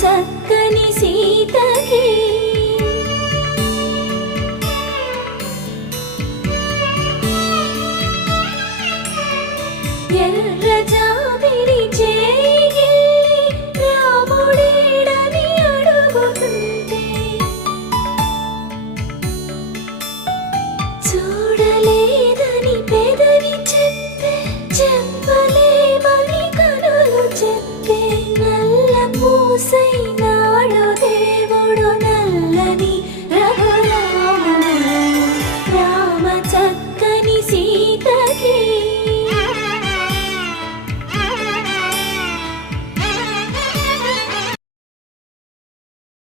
చక్కని సీతకి ఎర్ర జాబిలి చేయి రాముడేడని అడుగుతుంటే చూడలేదని పెదవి చెప్పే చెప్పలేమని కనులు చెప్పే నల్ల పూస